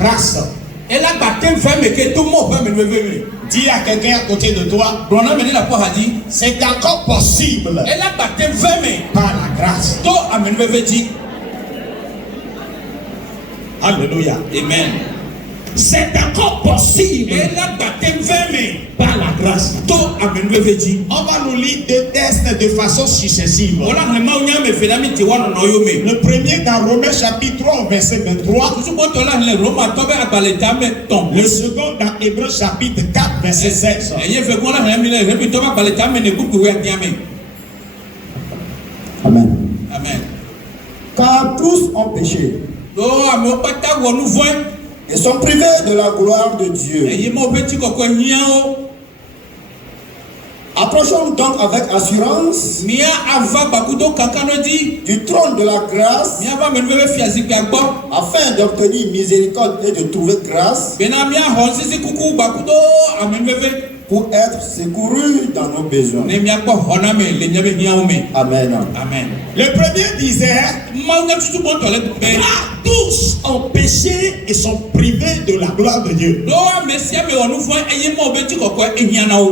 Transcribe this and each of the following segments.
grâce. Elle a battu femme et que tout le monde peut me lever. Dis à quelqu'un à côté de toi, c'est encore possible. Elle a battu femme par la grâce. Alléluia. Amen. C'est encore possible. Elle a battu femme par la grâce. On va nous lire deux textes de façon successive. Le premier dans Romains chapitre 3 verset 23. Le second dans Hébreux chapitre 4 verset 16. Amen. Amen. Car tous ont péché et sont privés de la gloire de Dieu. Approchons donc avec assurance du trône de la grâce afin d'obtenir miséricorde et de trouver grâce pour être secouru dans nos besoins. Amen. Amen. Le premier disait, tous ont péché et sont privés de la gloire de Dieu.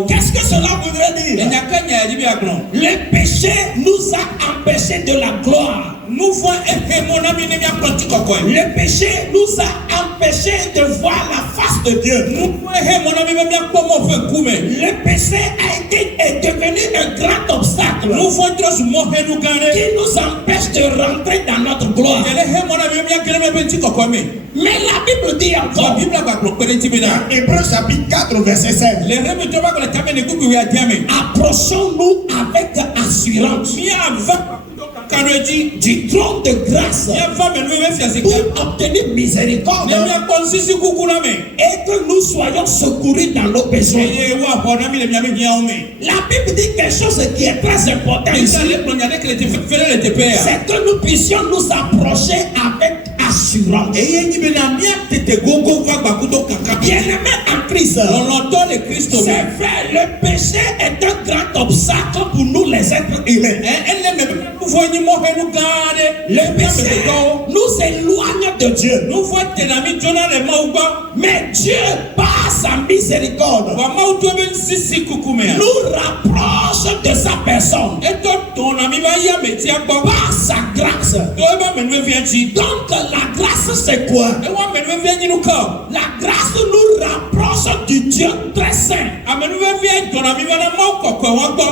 Qu'est-ce que cela voudrait dire? Le péché nous a empêchés de la gloire. Le péché nous a empêchés de voir la face de Dieu. Le péché est devenu un grand obstacle qui nous empêche de rentrer dans notre gloire. Mais la Bible dit encore, dans Hébreux chapitre 4 verset 7, approchons-nous avec assurance du trône de grâce pour obtenir miséricorde et que nous soyons secourus dans nos besoins. La Bible dit quelque chose qui est très important ici, c'est que nous puissions nous approcher avec assurance. Bien-aimé en Christ, c'est vrai, le péché est un grand obstacle pour nous les êtres humains. Le péché nous éloigne de Dieu. Mais Dieu, par sa miséricorde, nous rapproche de sa personne par sa grâce. Donc la grâce c'est quoi? La grâce nous rapproche du Dieu très saint.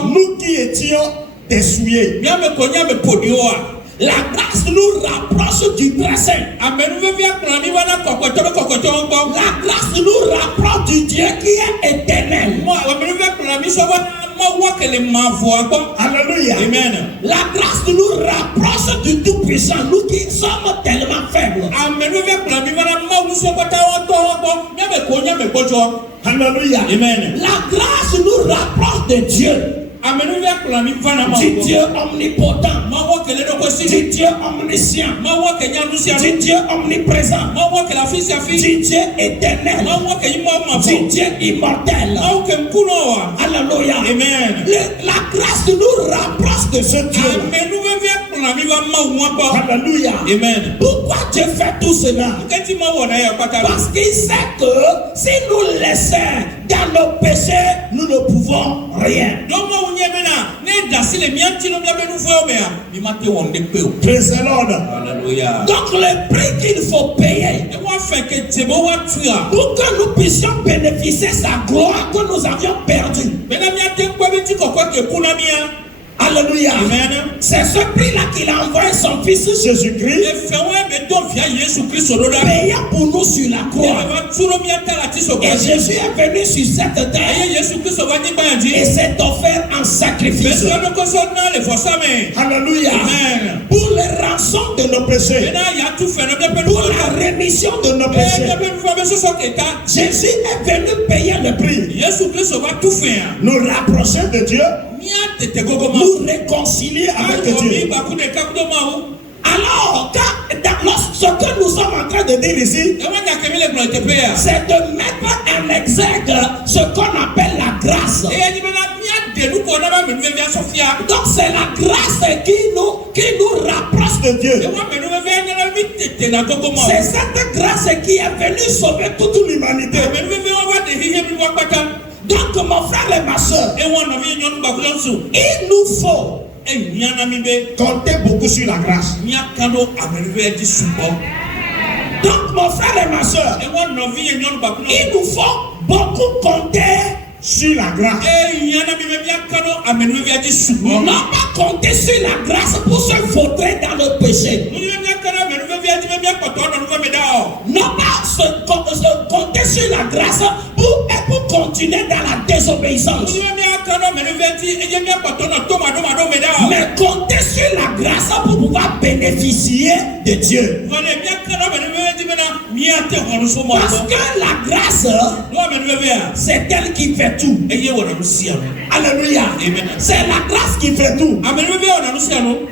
Nous qui étions dessouillés, la grâce nous rapproche du très saint. La grâce nous rapproche du Dieu qui est éternel. Alléluia. Amen. La grâce nous rapproche du Tout-Puissant, nous qui sommes tellement faibles. Alléluia. Amen. La grâce nous rapproche de Dieu. Du Dieu omnipotent, du Dieu omniscient, du Dieu omniprésent, du Dieu éternel, du Dieu immortel. Alléluia. Amen. La grâce nous rapproche de ce Dieu. Alléluia. Amen. Pourquoi Dieu fait tout cela? Parce qu'il sait que si nous laissons dans nos péchés, nous ne pouvons rien. Praise the Lord. Alléluia. Donc le prix qu'il faut payer pour que nous puissions bénéficier sa gloire que nous avions perdue. Alléluia. Amen. C'est ce prix-là qu'il a envoyé son fils Jésus-Christ, payant pour nous sur la croix. Et Jésus est venu sur cette terre et s'est offert en sacrifice. Alléluia. Amen. Pour les rançons de nos péchés, pour la rémission de nos péchés, Jésus est venu payer le prix. Nous rapprocher de Dieu, nous réconcilier avec Dieu. Alors, ce que nous sommes en train de dire ici, c'est de mettre en exergue ce qu'on appelle la grâce. Donc c'est la grâce qui nous rapproche de Dieu. C'est cette grâce qui est venue sauver toute l'humanité. Donc mon frère et ma soeur, il nous faut compter beaucoup sur la grâce. Donc mon frère et ma soeur, il nous faut beaucoup compter sur la grâce. Non pas compter sur la grâce pour se vautrer dans le péché. Non pas se compter sur la grâce pour continuer dans la désobéissance. Mais compter sur la grâce pour pouvoir bénéficier de Dieu. Parce que la grâce, c'est elle qui fait tout. Alléluia. C'est la grâce qui fait tout.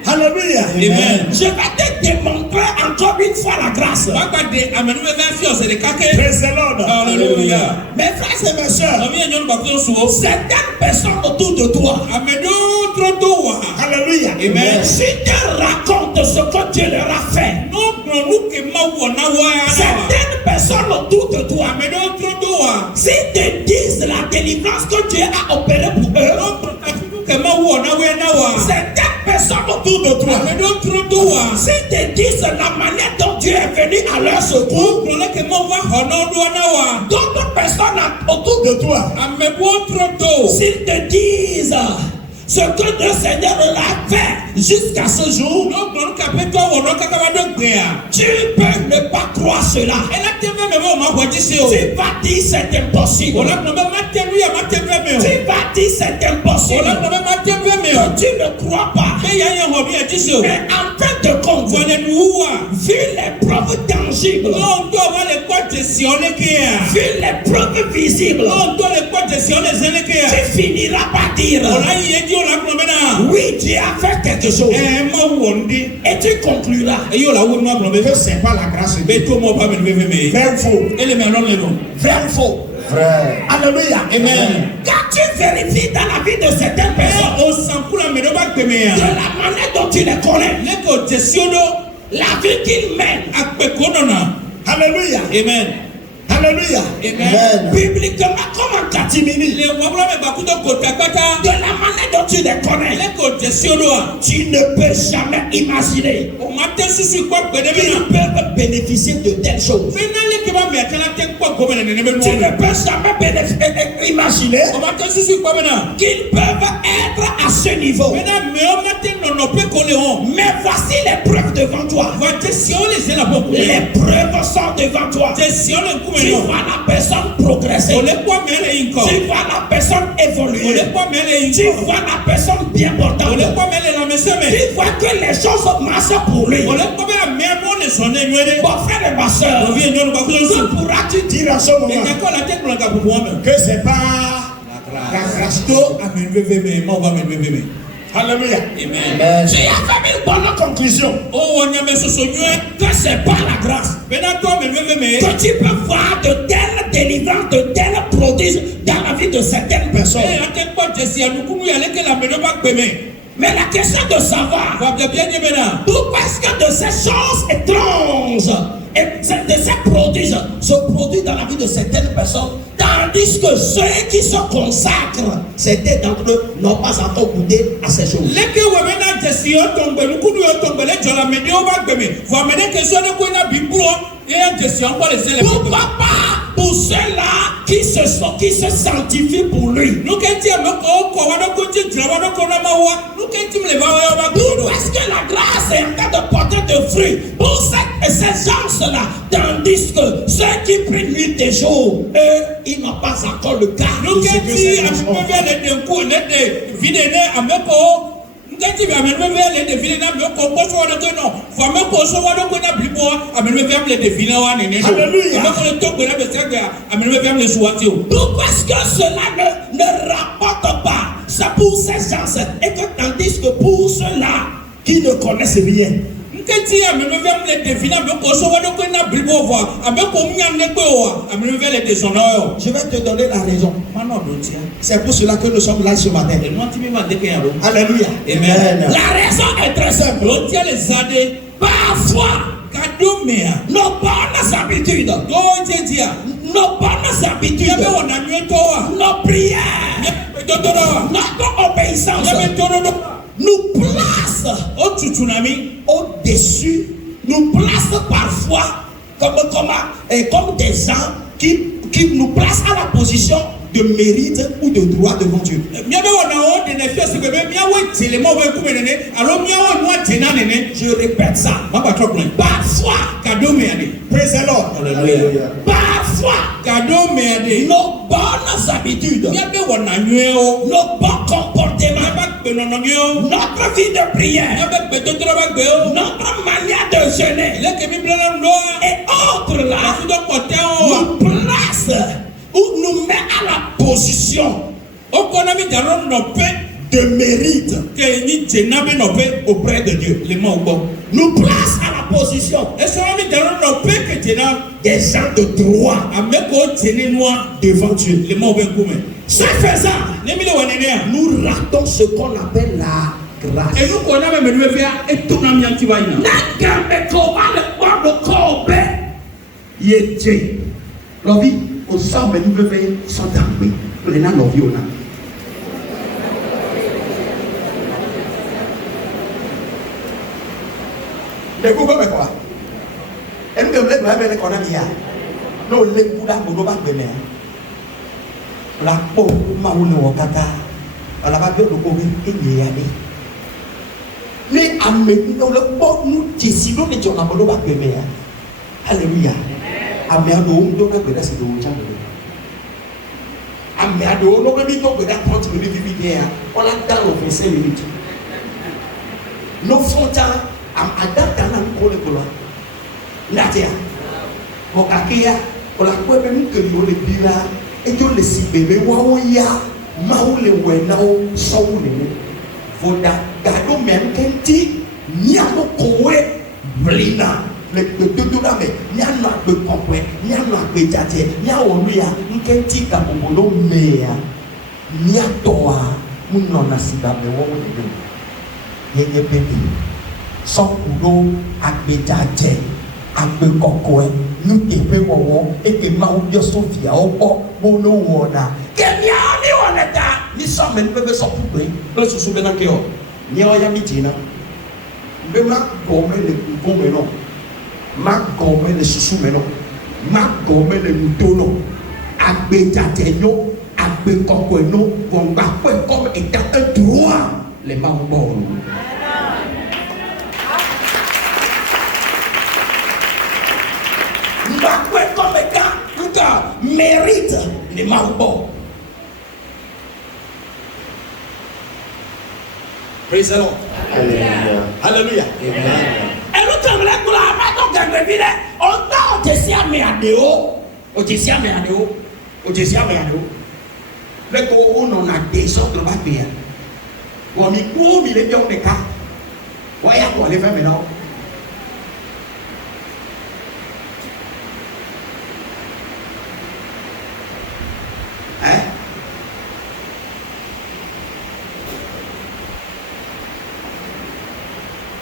Alléluia. Amen. Je vais te démontrer encore une fois la grâce. Praise the Lord. Alléluia. Mes frères et mes soeurs, certaines personnes autour de toi, alléluia, Amen. si tu racontes ce que Dieu leur a fait, certaines personnes autour de toi, si te disent la délivrance que Dieu a opérée pour eux, certaines personnes autour de toi, si te disent la manière dont Dieu est venu à leur secours, d'autres personnes autour de toi, s'ils te disent ce que le Seigneur l'a fait jusqu'à ce jour, tu peux ne pas croire cela. Tu vas dire c'est impossible. Tu vas dire c'est impossible. Que tu ne crois pas. Mais en fin de compte, vu les preuves tangibles, vu les preuves visibles, tu finiras par dire oui, Dieu a fait quelque chose. Et tu concluras que c'est pas la grâce de Dieu. Vrai ou faux? Vrai ou faux? Vrai. Alléluia. Amen. Quand tu vérifies dans la vie de certaines personnes, de la manière dont tu les connais, la vie qu'ils mènent, alléluia. Amen. Alléluia. Amen. Bibliquement, comme en catimini, de la manière dont tu les connais, tu ne peux jamais imaginer qu'ils peuvent bénéficier de telles choses. Tu ne peux jamais imaginer qu'ils peuvent être à ce niveau. Mais voici les preuves devant toi. Les preuves sont devant toi. Tu vois la personne progresser. Tu vois la personne évoluer. Tu vois la personne bien portante. Tu vois que les choses marchent pour lui. Mon frère et ma soeur, que pourras-tu dire à ce moment que c'est pas la grâce d'eau? Alléluia. Amen. Tu as fait une bonne conclusion que c'est pas la grâce que tu peux voir de telles délivrances, de tels prodiges dans la vie de certaines personnes. Mais la question de savoir pourquoi est-ce que de ces choses étranges et de ces prodiges se produisent dans la vie de certaines personnes, tandis que ceux qui se consacrent, certains d'entre eux n'ont pas encore goûté à ces choses. Pourquoi pas pour ceux-là qui se sanctifient pour lui? Pourquoi est-ce que la grâce est en train de porter de fruits pour ces gens-là, tandis que ceux qui prient nuit et jour, eux, ils n'ont pas encore le cas. Pourquoi est-ce que cela ne rapporte pas? C'est pour ces gens, et que tandis que pour ceux-là qui ne connaissent rien, je vais te donner la raison. C'est pour cela que nous sommes là ce matin. Alléluia. Amen. La raison est très simple. Parfois, Nos bonnes habitudes. Nos bonnes habitudes. Nos prières. Notre obéissance nous place au-dessus, nous place parfois comme des gens qui nous placent à la position de mérite ou de droit devant Dieu. Je répète ça. Parfois, praise the Lord. Alléluia. Parfois, nos bonnes habitudes, nos bons comportements, notre vie de prière, notre manière de jeûner et autres là nous place ou nous met à la position de mérite auprès de Dieu. Nous place à la position des gens de droit devant Dieu. Ce faisant, nous ratons ce qu'on appelle la grâce. Le gouvernement quoi? Elle me dit que qu'on a mis non les bouddha bono ba beme la po ma wule wakata ala ba do ko bi enye ya ni ni amme no le po nu tisi do ne jona bono ba beme. Alléluia. Amme ado do na gbeda se do ja do. Amme ado no be bi to gbeda 30 minutes bi dia on a dans le 25 minutes. No fonta am adapta na nkole kola ndatia okakia kola kwebe mkeli ole bila ejo le sibebe wa ya maule wena o sowule ne foda gado menkenti nyamo kowe blina le dodo na me nyano agbe kompwe nyano agbe jate nyawo ria nkenti ka bobolo meya nyatoa munona sibabe wo ne ye bebe Sokudo agbejaje agbekokoe nutepe wowo eke maubio sofia opo bono wona kemia ni woneta ni some nbebe sopugbe lo susu be na keo ni o ya mitina be ma gome le gome no ma gome le susu me no ma gome le mutono agbejaje no agbekokoe no wongba pe comme étant un droit les mauboro. Comme étant mérite les marbots. Praise the Lord. Alléluia. Alléluia. Amen. Et nous sommes là pour la maison de Gréville. On a au-dessus à Méadéo. Au-dessus à Méadéo. Au-dessus à Méadéo. Le coup, on en a des autres papiers. On y court, il est bien de cas. Voyez quoi les faire maintenant.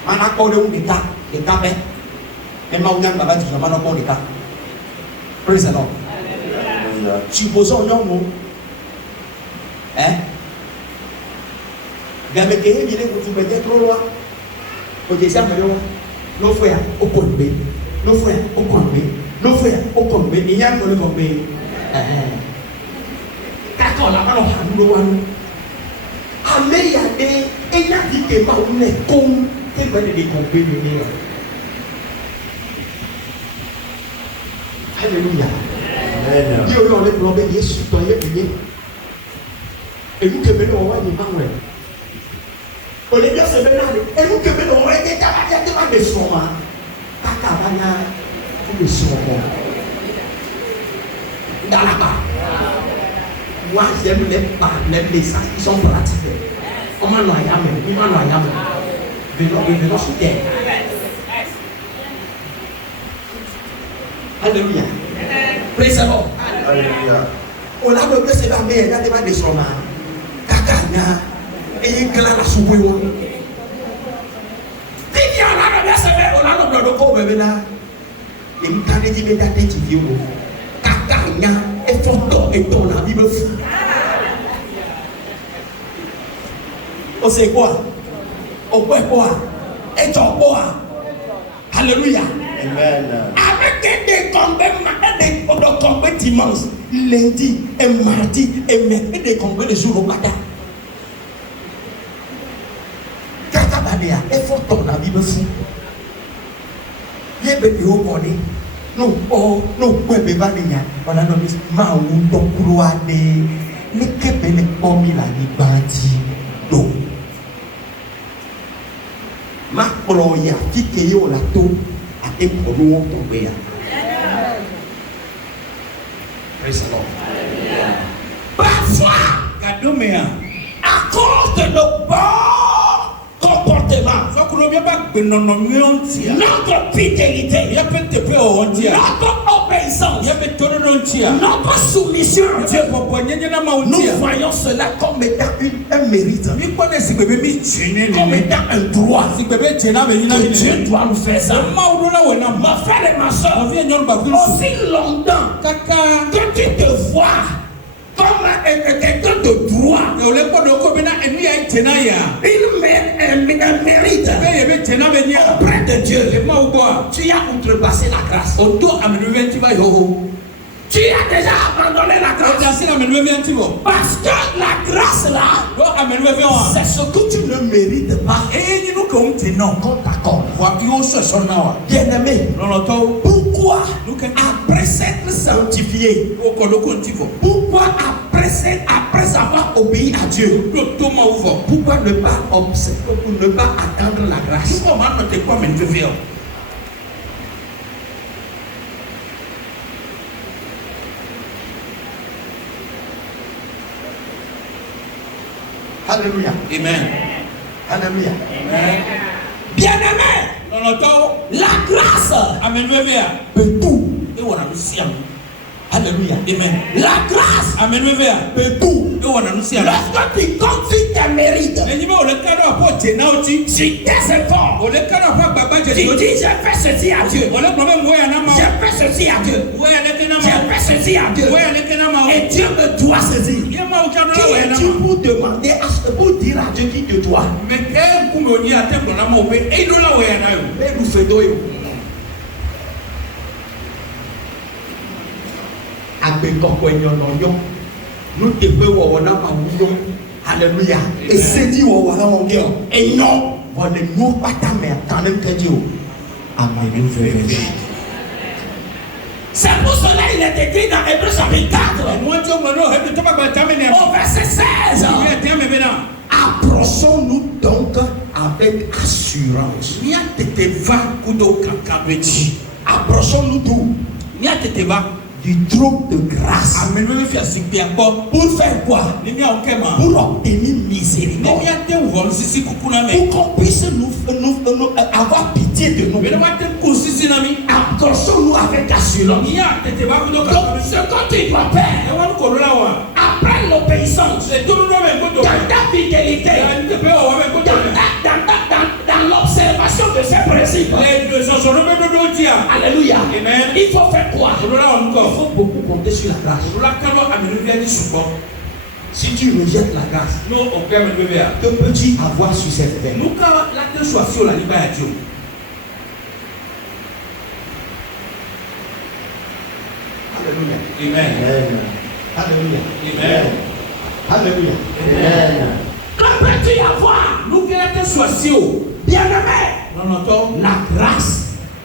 Manako de unita, de cape, et Maunan Baba du Manako de cap. Praise the Lord. Supposons non mot. Hein? Gameke, il est pour tout mettre trop loin. Au deuxième, nos frères au Combe, nos frères au Combe, nos frères au Combe, il y a un peu de Combe. Quand on a parlé de Hamouane, Améyade, et y a dit que Maoune est comme. Quel va être décompé de nous? Alléluia. Amen. Dieu on est plombé, il est citoyen payé. Et nous que venons, on va y aller. On est bien se venir. Et nous que venons, on va y aller. Tellement de soins. Takabana, pour les soins. Dans la barre. Moi, j'aime les sacs qui sont pratiqués. Comment nous ayons? Venons sur terre. Alléluia. Praise the Lord. Alléluia. On a le blessé la mer, il y a des mal de son âme. Kakana. Et il y a la soupe. Il y a la blessé, on a le blessé de bena imkane di beda te ti bio kakanya e foto e ton la Bible fou. O c'est quoi? O quoi? Et ton quoi? Alléluia. Amen. Avec des combats, des combats dimanche, lundi et mardi et mercredi, des combats de jour au matin. Kakabadia, et faut ton la Bible fou. Yé bébé au body. Non, oh, non, ouais, bébé, on a nommé Maou, donc, couloir des. Les kébé, les commis, la libati, donc. Ma ploya, qui est au lato, a été pour nous tomber. Praise the Lord. Parfois, à cause de nos bons comportements, notre fidélité, notre obéissance, notre soumission à Dieu, nous voyons cela comme étant un mérite, comme étant un droit que Dieu doit nous faire ça. Ma frère et ma soeur, aussi longtemps que tu te vois comme quelqu'un de droit, il mérite auprès de Dieu. Tu as outrepassé la grâce. Tu as déjà abandonné la grâce. Parce que la grâce là, c'est ce que tu ne mérites pas. Non, qu'on t'accorde. Bien-aimé, pourquoi après s'être sanctifié, pourquoi après avoir obéi à Dieu, pourquoi ne pas observer, ne pas attendre la grâce? Alléluia. Amen. Alléluia. Amen. Bien-aimé, la grâce peut tout. Alléluia. Amen. La grâce peut tout. Lorsque tu comptes sur tes mérites, sur tes efforts, tu dis j'ai fait ceci à Dieu. J'ai fait ceci à Dieu. J'ai fait ceci à Dieu. Et Dieu me doit ceci. Qui es-tu pour demander pour dire à Dieu qui te doit? Alléluia. Et c'est dit et non, voilà nous pas ta mère quand même que Dieu. Amen. C'est pour cela il est écrit dans Hébreux chapitre 4 au verset 16. Approchons-nous donc avec assurance. Approchons-nous d'où? Du trône de grâce. Pour faire quoi? Pour obtenir miséricorde. Pour qu'on puisse nous avoir pitié de nous. Approchons-nous avec assurance. Donc ce que tu dois faire après l'obéissance, dans ta fidélité, dans l'observation de ces principes. Alléluia. Amen. Il faut faire quoi? Il faut beaucoup compter sur la grâce. Si tu rejettes la grâce, que peux-tu avoir sur cette terre? Alléluia. Amen. Alléluia. Amen. Alléluia. Amen. Que peux-tu avoir? Bien-aimé, la grâce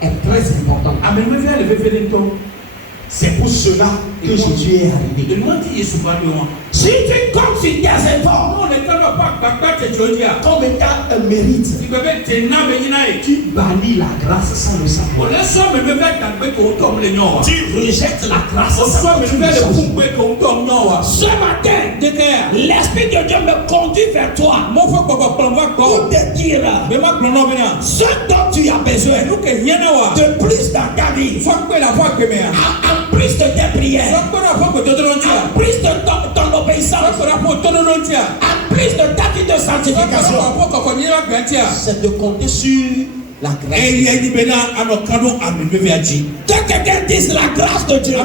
est très importante. C'est pour cela que Jésus est arrivé. Si tu comptes sur tes efforts comme étant un mérite, tu bannis la grâce sans le savoir. Tu rejettes la grâce sans le savoir. Ce matin, l'Esprit de Dieu me conduit vers toi pour te dire ce dont tu as besoin de plus dans ta vie. En plus de tes prières, en plus de ton obéissance, en plus de ta vie de sanctification, c'est de compter sur La grâce. Que quelqu'un dise la grâce de Dieu. La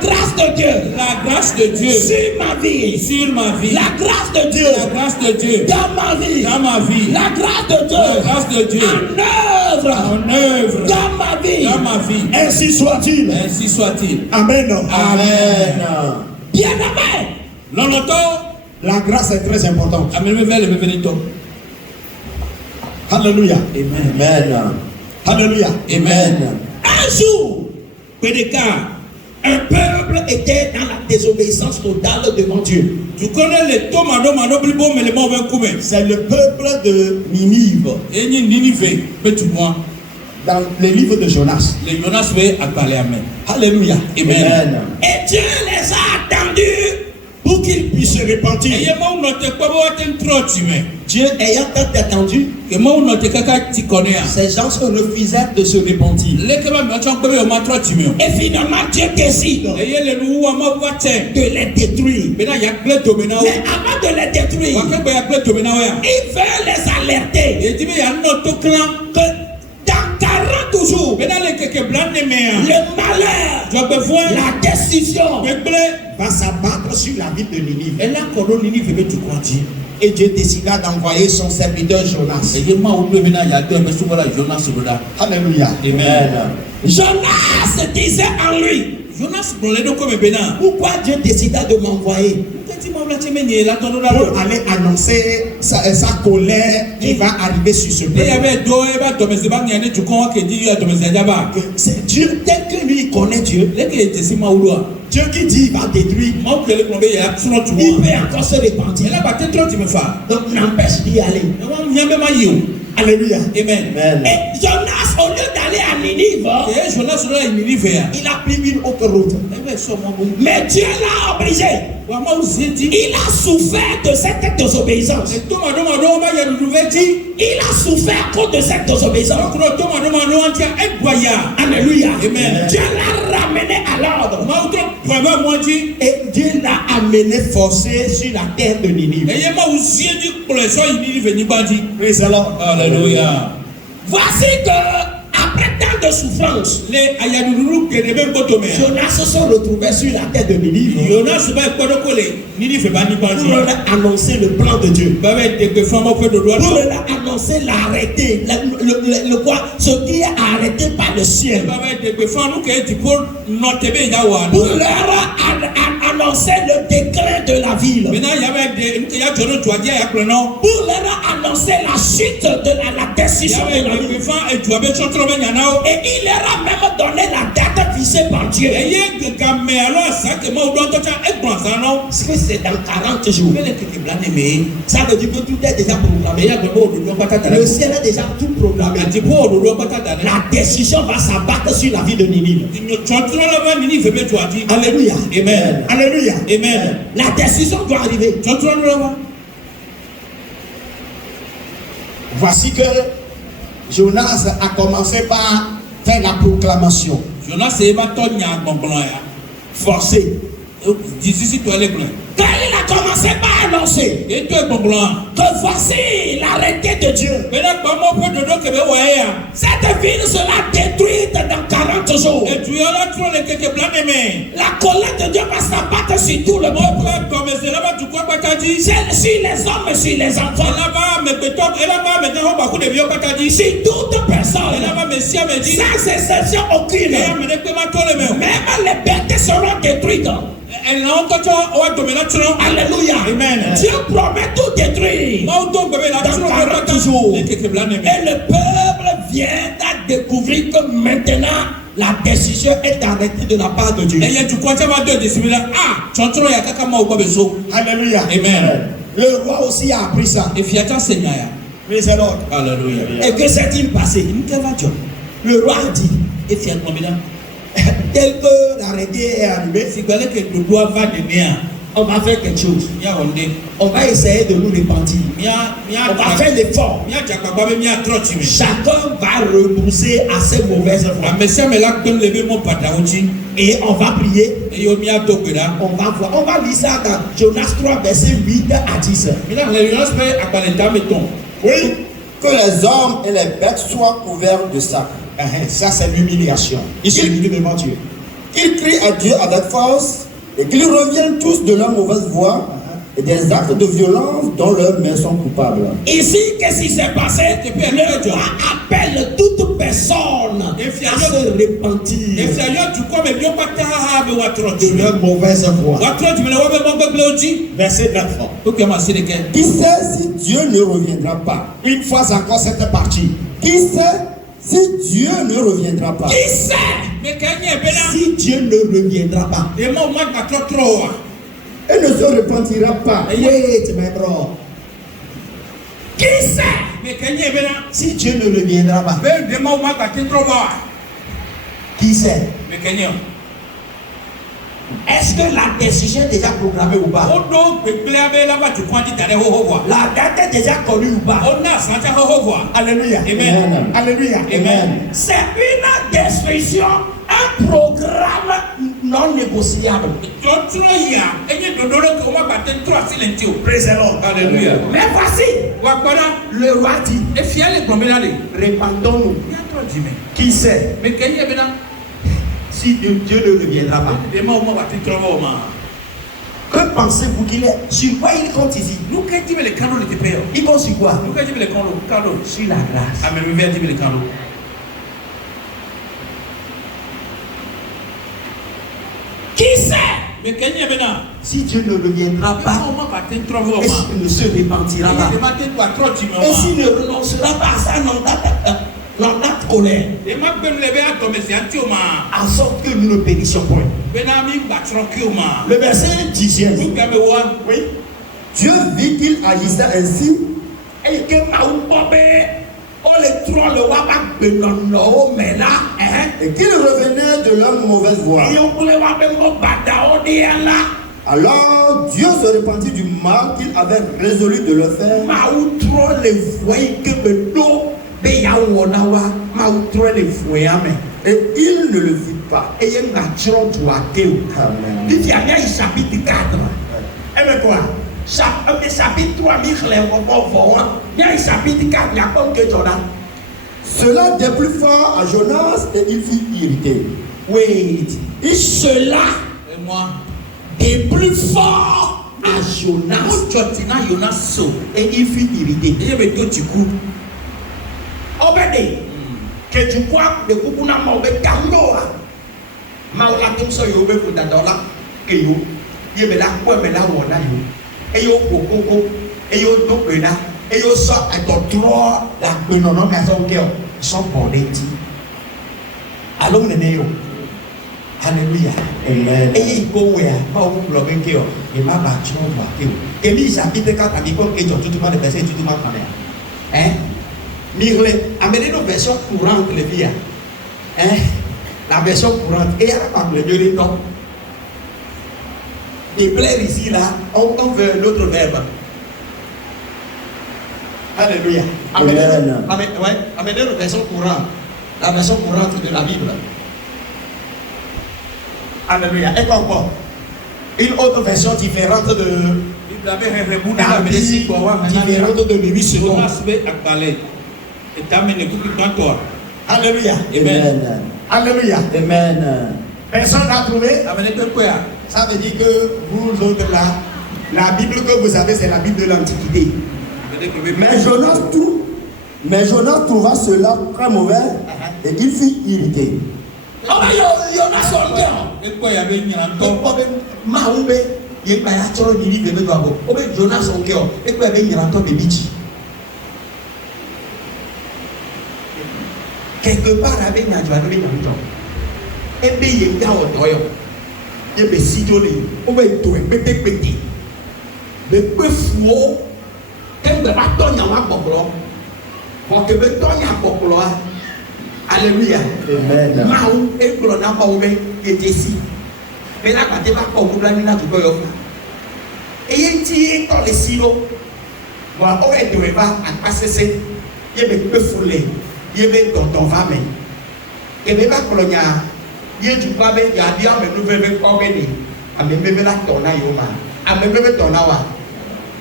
grâce de Dieu. La grâce de Dieu. Sur ma vie. Sur ma vie. La grâce de Dieu. La grâce de Dieu. Dans ma vie. Dans ma vie. La grâce de Dieu. La grâce de Dieu. En œuvre. En œuvre. Dans ma vie. Dans ma vie. Ainsi soit-il. Ainsi soit-il. Amen. Amen. Bien amen. La grâce est très importante. Alléluia. Alléluia. Amen. Alléluia. Amen. Un jour, un peuple était dans la désobéissance totale devant Dieu. Tu connais les C'est le peuple de Ninive. Dans le livre de Jonas. Alléluia. Amen. Et Dieu les a attendus pour qu'ils puissent se repentir. Dieu ayant tant attendu, ces gens se refusaient de se repentir. Et finalement, Dieu décide de les détruire. Mais avant de les détruire, il veut les alerter que dans 40 jours, le malheur, la décision va s'abattre sur la ville de Ninive. Et Dieu décida d'envoyer son serviteur Jonas. Alléluia. Amen. Jonas disait en lui, pourquoi Dieu décida de m'envoyer? Pour aller annoncer sa colère qui va arriver sur ce peuple. C'est Dieu tel que lui connaît Dieu. Dieu qui dit il va détruire, il peut encore se repentir. Donc n'empêche d'y aller. Alléluia. Amen. Et Jonas, au lieu d'aller à Ninive, il a pris une autre route. Mais Dieu l'a obligé. Il a souffert de cette désobéissance. Il a souffert à cause de cette désobéissance. Alléluia. Amen. Dieu l'a ramené à l'ordre. Et Dieu l'a amené forcé sur la terre de Ninive. Praise the Lord. Alléluia. Voici que après tant de souffrance, Jonas se retrouvait sur la terre de Ninive pour leur annoncer le plan de Dieu, pour leur annoncer l'arrêté, le quoi, ce qui est arrêté par le ciel, pour leur annoncer le déclin de la ville, pour leur annoncer la chute de la décision de la ville. Et il leur a même donné la date visée par Dieu. Parce que c'est dans 40 jours. Ça veut dire que tout est déjà programmé. Le ciel est déjà tout programmé. La décision va s'abattre sur la vie de Ninive. Alléluia. Amen. Alléluia. Amen. La décision doit arriver. Voici que Jonas a commencé par faire la proclamation. Forcé. Quand il a commencé par annoncer que voici l'arrêté de Dieu, cette ville sera détruite dans 40 jours. La colère de Dieu va s'abattre sur tout le monde, sur les hommes et sur les enfants, sur toute personne, sans exception aucune. Même les bêtes seront détruites. Alléluia. Amen. Dieu promet tout détruire dans 40 jours. Et le peuple vient à découvrir que maintenant la décision est arrêtée de la part de Dieu. Alléluia. Amen. Le roi aussi a appris ça. Praise the Lord. Alléluia. Et que s'est-il passé? Le roi a dit, tel que l'arrêté est arrivé, on va faire quelque chose. On va essayer de nous repentir. On va faire l'effort. Chacun va rebourser à ses mauvaises voies. Et on va prier. On va voir. On va lire ça dans Jonas 3, verset 8 à 10. Oui. que les hommes et les bêtes soient couverts de sac. Ça, c'est l'humiliation. Il s'humilie devant Dieu. Qu'ils crient à Dieu avec force et qu'ils reviennent tous de leur mauvaise voie et des actes de violence dont leurs mains sont coupables. Ici, qu'est-ce qui s'est passé? Le roi appelle toute personne à se repentir De leur mauvaise voie. Verset 9. Qui sait si Dieu ne reviendra pas? Une fois encore cette partie. Qui sait si Dieu ne reviendra pas? Qui sait? Si Dieu ne reviendra pas. Et ne se repentira pas. Wait, my bro. Qui sait? Si Dieu ne reviendra pas. Qui sait? Est-ce que la décision est déjà programmée ou pas? La date est déjà connue ou pas? Alléluia. Amen. Alléluia. Amen. C'est une décision, un programme non négociable. Praise the Lord. Alléluia. Mais voici, le roi dit, répandons-nous. Qui sait? Si Dieu ne reviendra pas. Que pensez-vous qu'il est? Sur quoi il compte ici? Il compte sur quoi? Sur la grâce. Qui sait? Si Dieu ne reviendra pas, et s'il ne se repentira pas, et s'il ne renoncera pas à ça, notre colère, en sorte que nous ne périssions point. Le verset 10e. Oui. Dieu vit qu'il agissait ainsi. Et que Et qu'ils revenaient de leur mauvaise voie. Alors Dieu se repentit du mal qu'il avait résolu de leur faire. Et il ne le fit pas. Amen. Chapitre 4. Amen quoi? Chapitre 3, chapitre 4, il y a comme que Jordan. Cela déplut fort à Jonas et il fut irrité. Wait. Et cela déplut fort à Jonas. Et il fut irrité. Obédé. Que tu crois de Kupuna Maube Kandoa. Maula Tumso Yobe Fudadola. Que you. Yebela Kwemela Wona you. Et yo Koko. Et yo Topena. Et yo sort à ton droit. La Quenono Maison Girl. Son bordé. Allons Nénéo. Alléluia. Amen. Et il go where? Maou Robin Girl. Et ma bâtiment va Girl. Et mi chapitre 4 à l'époque, et tout le monde est passé, tout le monde connaît. Hein? Amenez nos versions courantes, les filles. Hein? La version courante. Et elle le mieux temps. Et plaire ici, là, on veut un autre verbe. Alléluia. Amenez nos versions courantes. La version courante de la Bible. Alléluia. Et encore. Une autre version différente de. Différente de 8 secondes. Alléluia. Amen. Alléluia. Amen. Personne n'a trouvé? Ça veut dire que vous autres là, la Bible que vous avez, c'est la Bible de l'Antiquité. Mais Jonas trouva cela très mauvais et il fut irrité. Quelque part avec Nadjouadou, et puis il y a un toyo. Il y a des sidolés, on va être pété. Le peu fou, quand le bâton y a un boclo, pour que le bâton y a un boclo, alléluia. Amen. Maou et que l'on a pas ouvert, il était ici. Mais là, quand tu vas pour la mina, tu peux y offrir. Et il dit dans les silos, voilà, on est de à passer, il y a des peu foulés. Il y a ton femme. Et bien, quand il y a du pavé, il y a bien un nouvel convenu. À mes bébés là, ton aïoma. À mes bébés ton awa.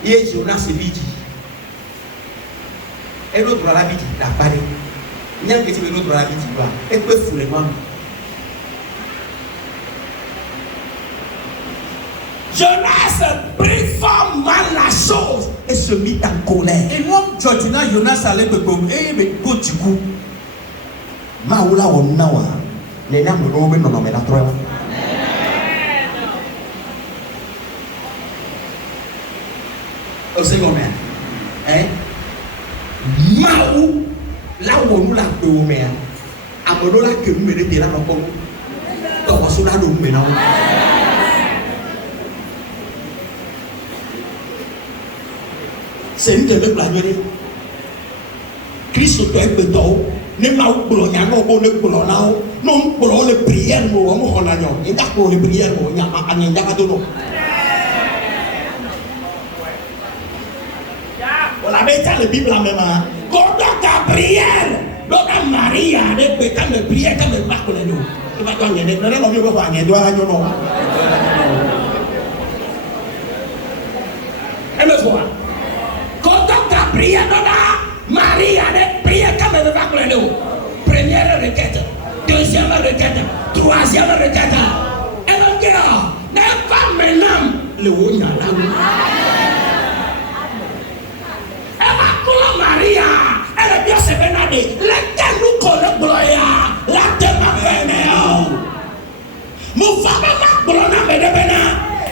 Il y a Jonas et Bidji. Et l'autre la vie la paré. Il y a que tu veux l'autre la vie va. Et peut fouler moi. Jonas prit fort mal la chose et se mit en colère. Et moi, Jonas allait me bomber, mais go du coup. Maoula on nawa. Les names de l'homme non mais la trois. Au second mère. Hein? Maou là où nous la deux mère. Amodo la que nous mettons là dans le donc on se la donne maintenant. C'est une de mes blagues. Christ doit être beau. Ne m'a pas boulot, n'a pas boulot, boulot là. Non, boulot les prières, moi, on a non. Il n'a pas les prières, moi, il n'y a pas un indicadeur de non. On a mis dans la Bible la même. Quand ta prière, l'autre Marie a des pétales de prière comme le bac de nous. Il va donner des problèmes, on va gagner, doit gagner non. Et me voir. Quand ta prière, Marie a des prières comme le bac de nous. Première requête, deuxième requête, troisième requête. Et donc, n'est pas maintenant le haut n'a là. Maria, elle est bien se bénadée. Laquelle nous connaît la terre m'a fait néo. Mon femme m'a blona me de bénin.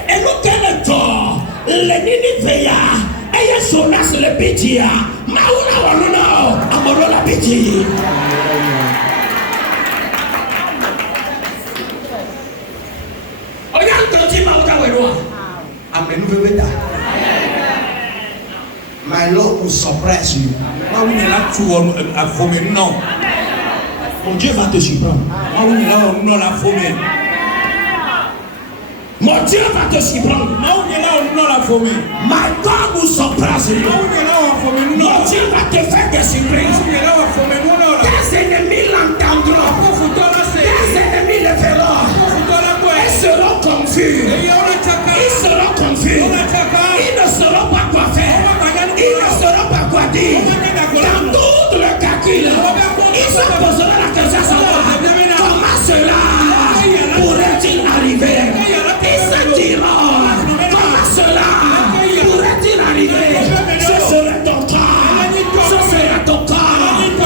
Et nous qu'elle tort. Les Ninivéa. Et y'a Jonas le Bidia. Maoula Wanono. Amoro la Bidi. Oya Ntoji Maouta Wedoa. Amen nous bébé. My Lord will surprise you. Mon Dieu va te surprendre. Mon Dieu va te surprendre. My God will surprise you. Mon Dieu va te faire des surprises. Tes ennemis l'entendront. Tes ennemis le verront. Ils seront confus. Ils seront confus. Ils ne sauront pas quoi faire. Ils ne sauront pas quoi dire. Dans tout le calcul, ils se poseront la question à savoir comment cela pourrait-il arriver. Ils se diront comment cela pourrait-il arriver. Ce serait ton cas. Ce serait ton cas.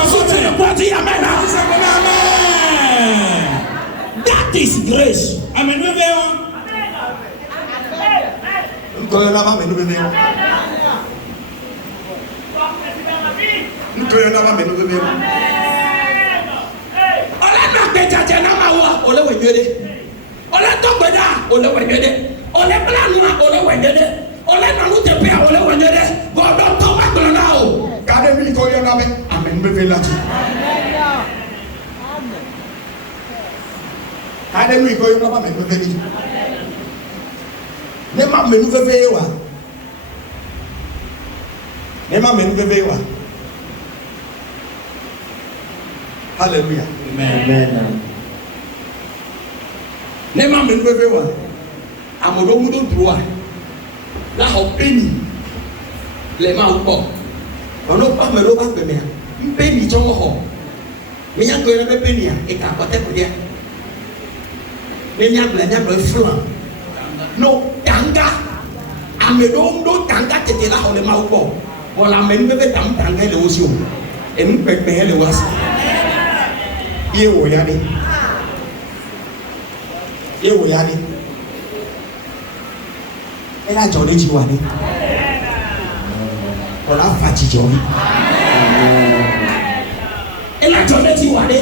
Si tu ne peux dire Amen. That is grace. Amen. Hallelujah. Amen. Ne ma me bebe wa. Amodo mudo droit. La hopeni. Le ma upo. Ono pa me lo ba pe me. Mpeni cho ho. Me nya go na peni a e ka kote ko dia. Me nya bla nya do flan. No, tanga. Amedo ndo tanga tete la ho le ma upo. Wala me bebe tam tanga le osio. E mpe pe le wasi. Ye wo ya ni. Ye wo ya ni. Ela jole ji wa ni. Ola fa ji jole. Ela jole ji wa ni.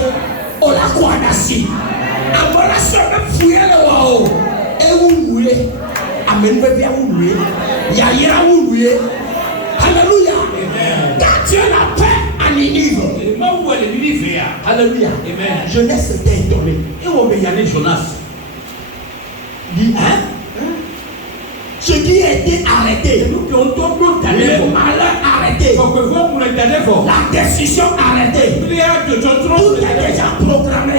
Ola kwa na si. Amora so na fuyele wa o. E wuwe. Amen bebe wuwe. Ya yira wuwe. Hallelujah. That Dieu la paix en Ninive. Alléluia. Amen. Jeunesse était étonnée. Et on va y aller, Jonas. Dit, hein? Ce qui a été arrêté. Le malheur arrêté. La décision arrêtée. Tout est déjà programmé.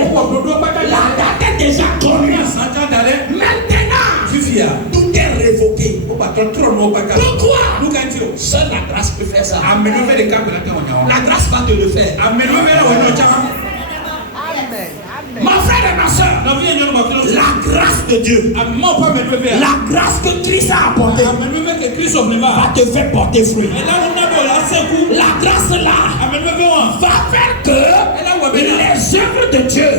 La date est déjà connue. Maintenant, tout est révoqué. Pourquoi? Seule la grâce de faire ça. La grâce va te le faire. Mon frère et ma soeur, la grâce de Dieu, la grâce que Christ a apportée, va te faire porter fruit. La grâce là va faire que les œuvres de Dieu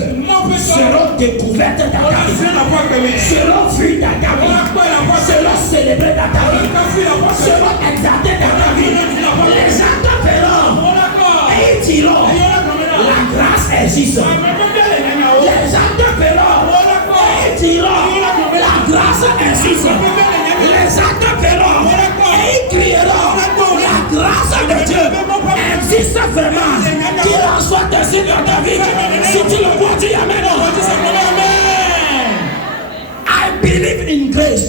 seront découvertes dans ta vie, seront vues dans ta vie, seront célébrées dans ta vie, seront exaltées dans ta vie. Les gens te verront et ils diront, la grâce existe. Les gens te verront et ils diront, la grâce existe. Les gens te verront et ils crieront, la grâce de Dieu existe vraiment. Qu'il en soit ainsi dans ta vie. Si tu le vois, dis Amen. I believe in grace.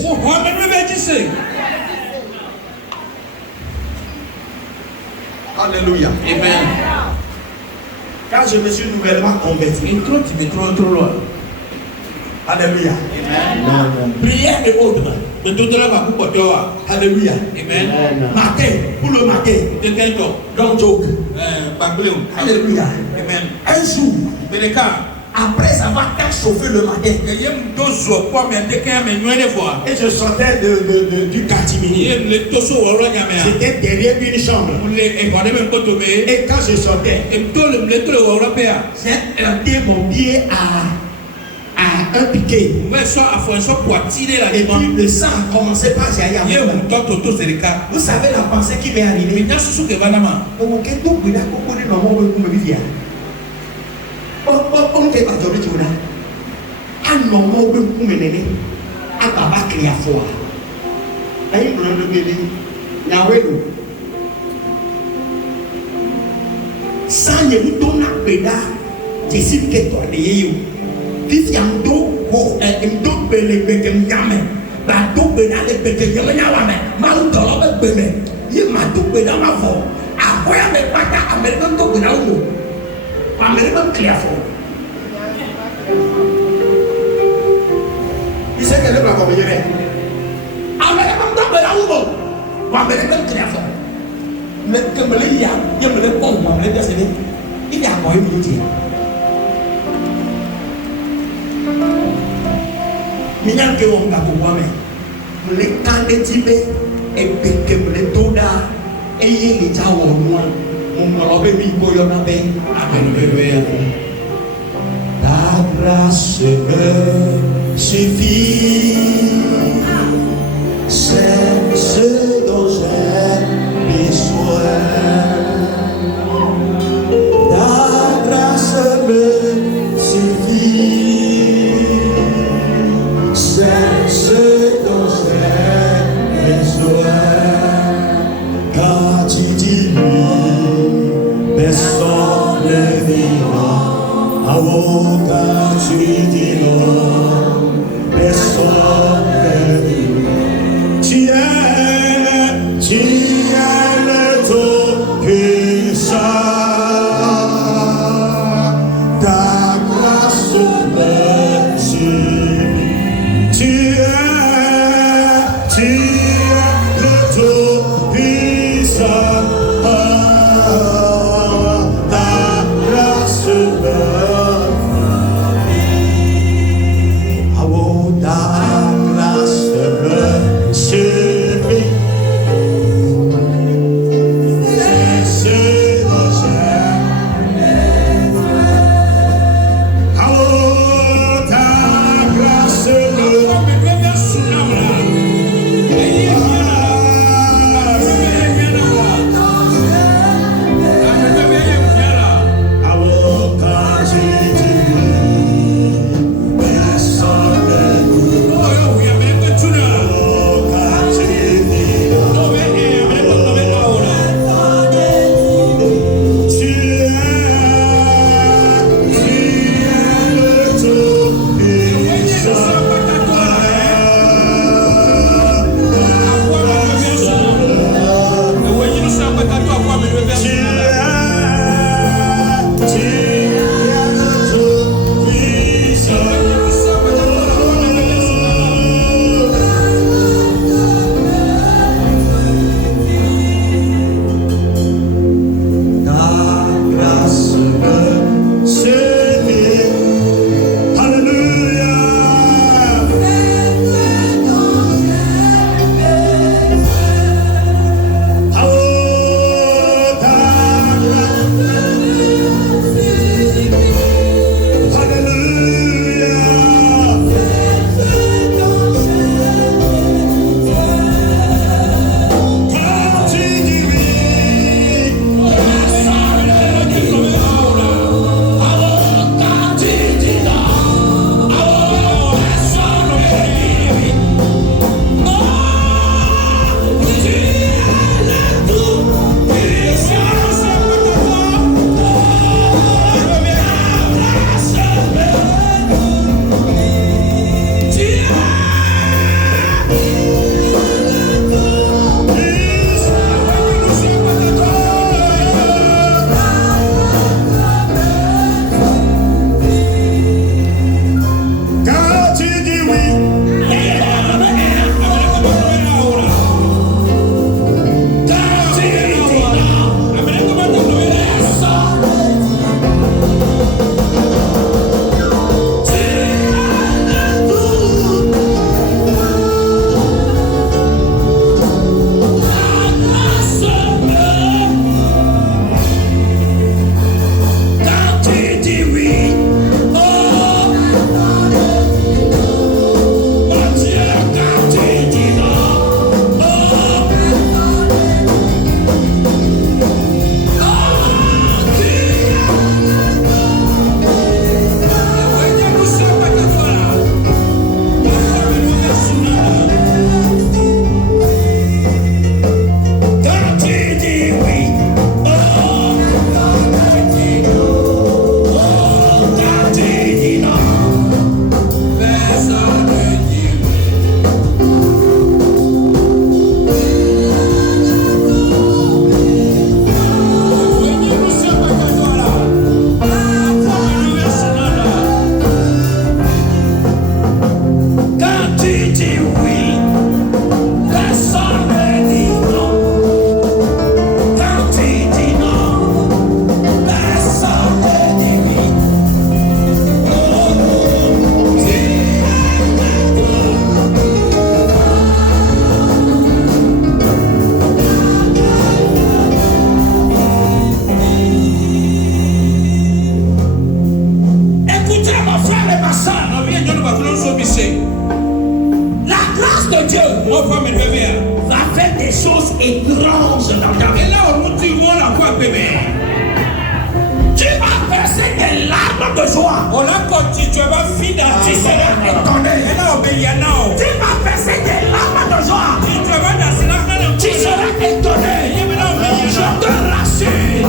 Alléluia. Amen. Quand je me suis nouvellement converti, alléluia. Amen. Prière et autres. Alléluia. Amen. Matin, pour le matin. Don't joke. Alléluia. Amen. Un jour, après avoir tant chauffé le matin, et je sortais du catimini. J'étais derrière une chambre. Et quand je sortais, j'ai heurté mon pied à un piquet. Et puis le sang a commencé par jaillir. Vous savez la pensée qui m'est arrivée. Il sait qu'elle est pas comme il est. Mais comme il y a, il y a le bon, il y a quoi il dit. Minyan ke wong ka kuwame. Le kande tibe e peke le toda e ye le jawo nwa. Mongolobe mi boyo na be. Alléluia. Ta grâce me suffit. C'est ce dont j'ai besoin. Ta grâce me suffit. C'est ce dont j'ai besoin. Quand tu dis oui, personne ne vivra. Ah oh, quand tu dis non, personne ne vivra. Tu es le Tout-Puissant. Ta grâce me suffit. Tu es le Tout-Puissant. Ta grâce me suffit. va faire des choses étranges dans ta vie. Tu vas verser des larmes de joie. Tu seras étonné. Tu vas verser des larmes de joie. Tu seras étonné. Je te rassure.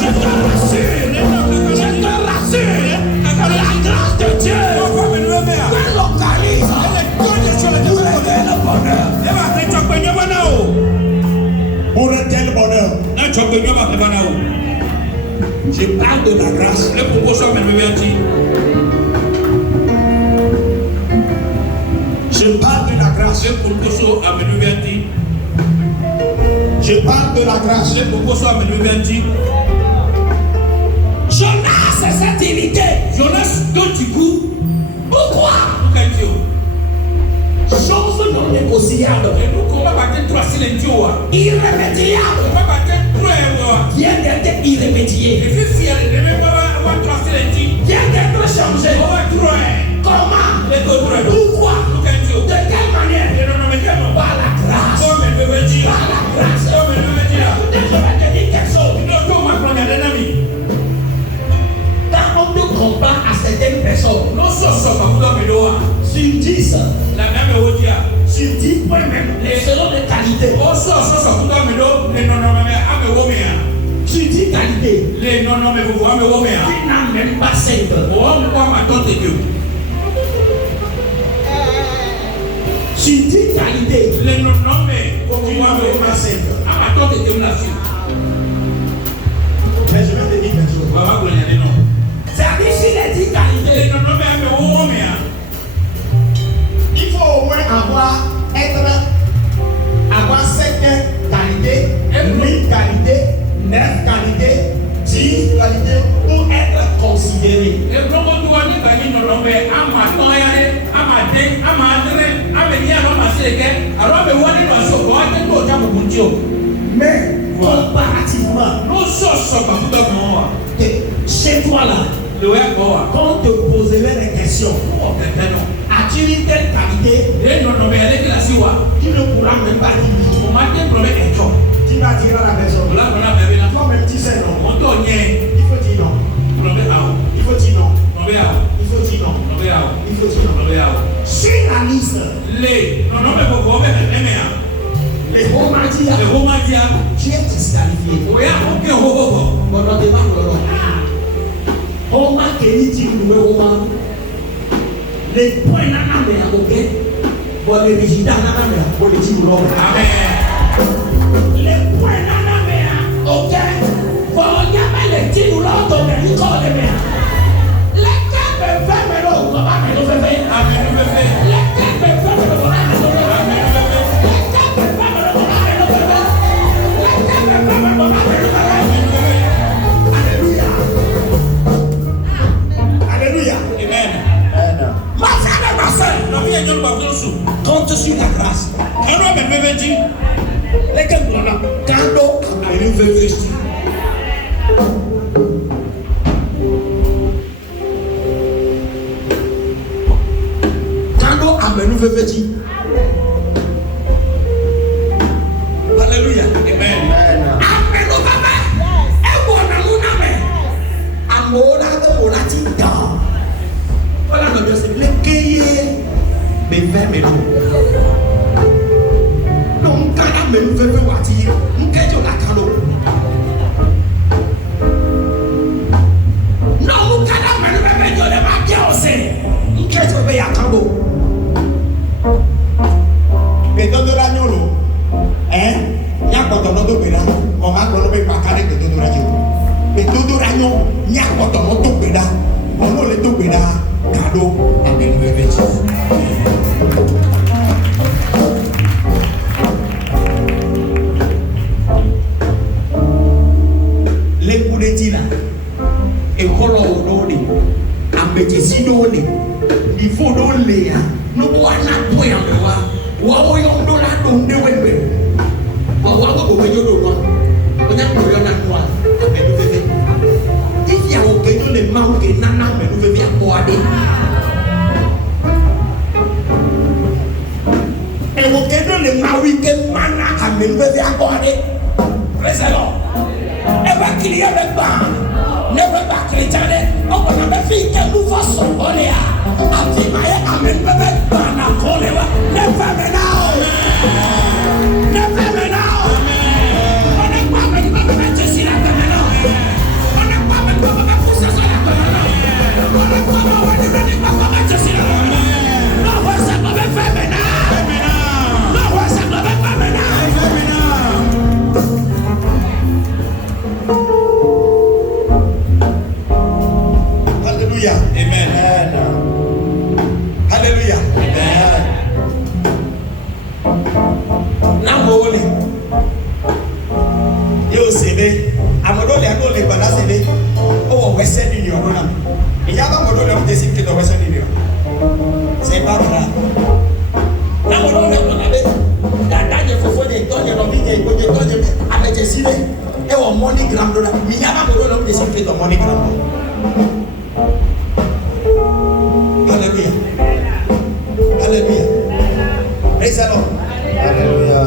Je te rassure. Je te rassure. La grâce de Dieu te localise pour aider le bonheur. Pour aider le bonheur. Je parle de la grâce. Je parle de la grâce. Je parle de la grâce. Jonas et cette imité. Jonas, quand tu cours, pourquoi? Chose non négociable. Irrémédiable. Vient d'être irrémédié. Vient d'être changé. Comment? Pourquoi? De quelle manière? Par la grâce. Par la grâce. Je vais te dire quelque chose. Quand on te compare à certaines personnes, sur 10, sur 10 points même, selon les qualités. Sur 10 qualités, tu n'as même pas 5. Sur 10 qualités, tu n'as même pas 5. Mais je vais te dire quelque chose. C'est-à-dire sur les 10 qualités, il faut au moins avoir 5 qualités, 8 qualités, 9 qualités, 10 qualités pour être considéré. Mais comparativement, chez toi là, quand on te poserait des questions, as-tu une telle qualité? Tu ne pourras même pas dire. Tu vas dire à la personne. Toi-même tu sais non. Il faut dire non. Il faut dire non. Il faut dire non. Il faut dire non. Sur la liste, les Romadia, tu es disqualifié. Les points les résultats les points ok, compte sur la grâce. Alléluia. Amen. Voilà le verset. Le cueillir, mais vers mes loups. Donc, quand on me veut voir, on cueille la calo. Non, on cueille la calo. On cueille la calo. Mais dans de l'agneau, hein, il y a pas de moto pédale. On va colomber par carré de tout l'agneau. Mais tout l'agneau, il y a pas de moto pédale. On va le tout pédale. Cadeau à mes bébés. Les coups de tir, et colon au dos, à médecine au dos, il faut donner, nous voyons la pointe en moi. Wawoyong dola donde wembe. Wawago boyo dola. Onya koyo na kwa. Amenu bebe. If ya okenyo le mauke nana amenu bebe akoade. E wokenyo accordé. Président. Et va qu'il y ait le banc. Ne veut pas chrétien. On va fait que nous faisons voler. Atimaye amen bébé bana kolewa. Ne pas maintenant. Ne pas maintenant. On n'est pas maintenant mettre sur la caméra. On n'est pas maintenant pousser sur la caméra. On n'est pas maintenant mettre sur la caméra. Non, ça ne va pas maintenant. Non, ça ne va pas maintenant. Alléluia. Amen. Alléluia. Amen. Namole. Yo sebe. Amodole agole bana sebe. Oh, Western Union na. Il y a pas modole on décide que de Western Union. C'est pas grave. Namodole on avait dada de fofo de tonne no bi de tonne avec Jessie et au MoneyGram là. Il y a pas modole on décide que de MoneyGram. Alléluia. Alléluia. Praise the Lord. Alléluia.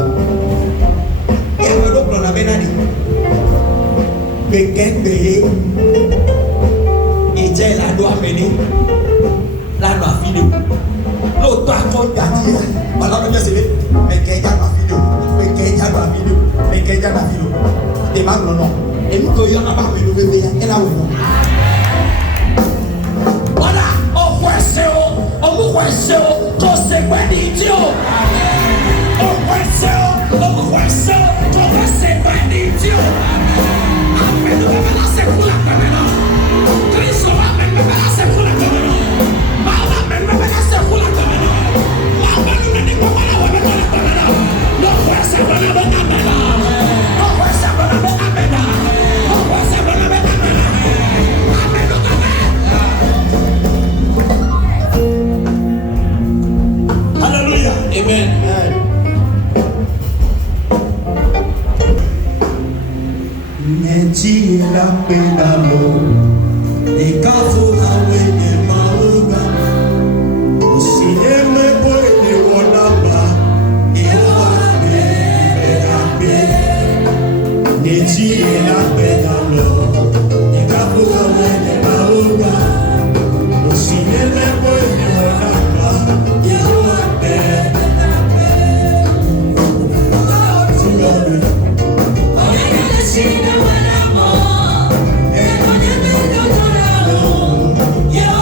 Et on doit prendre la bénédiction. Quelqu'un payé. Et j'ai la doigt mener. La doigt vidéo. L'autre doigt contre gardien. Voilà le monsieur. Mais quelqu'un a la vidéo. Mais quelqu'un a la vidéo. Mais quelqu'un a la vidéo. Et maintenant non. Et nous croyons à ma vidéo bébé. Et là où non. Voilà. On vous voit ça, conséquent d'idiot. On voit ça, conséquent d'idiot. Après nous, on va lancer pour la caméra. Christ, on va même lancer pour la caméra. Maman, même lancer pour la caméra. Maman, nous ne dit pas voilà, on va mettre la caméra. On voit ça, on va mettre la caméra. On voit ça, on va mettre la caméra. On voit ça, on va mettre la caméra. Amen, Alléluia. Amen. Neti la pedalo, e kafu hawe ne mauga, usieme boy ne wonaba, e wane ekabe. Neti la pedalo, e kafu hawe ne mauga, usieme boy ne wonaba, e wane ekabe. Yeah.